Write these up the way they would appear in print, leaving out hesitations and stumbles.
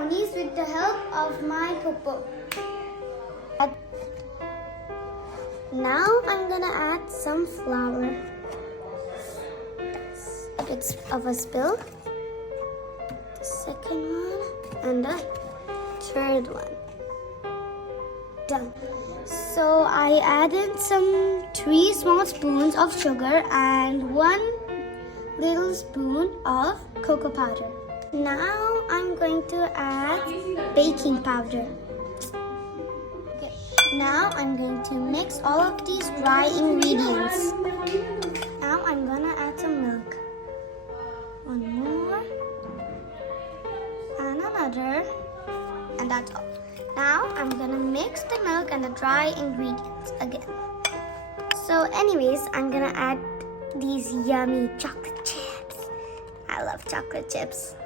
brownies with the help of my popo. Now I'm gonna add some flour. That's a bit of a spill. The second one and the third one. Done. So I added some 3 small spoons of sugar and 1 little spoon of cocoa powder. Now I'm going to add baking powder. Okay. Now I'm going to mix all of these dry ingredients. Now I'm gonna add some milk. 1 more. And another. And that's all. Now I'm gonna mix the milk and the dry ingredients again. So anyways, I'm gonna add these yummy chocolate chips. I love chocolate chips.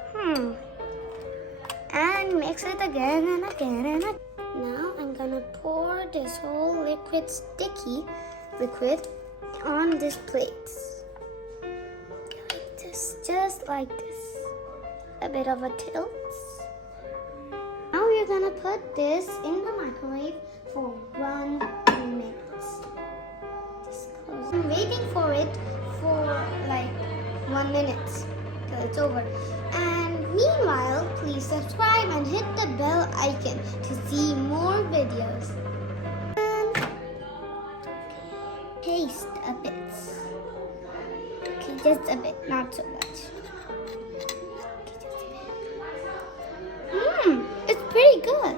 And mix it again and again and again. Now I'm gonna pour this whole liquid, sticky liquid on this plate. Like this, just like this. A bit of a tilt. Now we're gonna put this in the microwave for 1 minute. Just close. I'm waiting for it for like 1 minute till it's over. And meanwhile, please subscribe and hit the bell icon to see more videos. And taste a bit. Okay, just a bit, not so much. Okay, just a bit. It's pretty good.